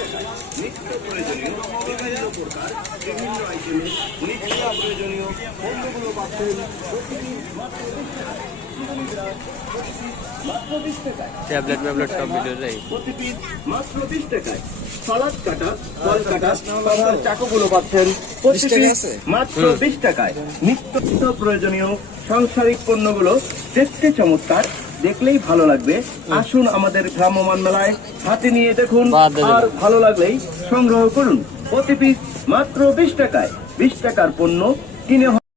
টাকায় নিত্য প্রয়োজনীয় বিভিন্ন প্রকার বিভিন্ন আইটেমের নিত্য প্রয়োজনীয় পণ্যগুলো পাচ্ছেন প্রতিদিন মাত্র 20 টাকায়। মাত্র 20 টাকায় ট্যাবলেট সব ভিডিও যাই প্রতিদিন মাত্র 20 টাকায়। সালাদ কাটা, ফল কাটা, পাতার চাকুগুলো পাচ্ছেন প্রতিদিন মাত্র 20 টাকায়। নিত্য প্রয়োজনীয় সাংসারিক পণ্যগুলো দেখতে চমৎকার, দেখলেই ভালো লাগবে। আসুন আমাদের ভ্রাম্যমাণ মেলায় হাতে নিয়ে দেখুন, আর ভালো লাগলেই সংগ্রহ করুন। প্রতি পিস মাত্র 20 টাকায়। 20 টাকার পণ্য কিনে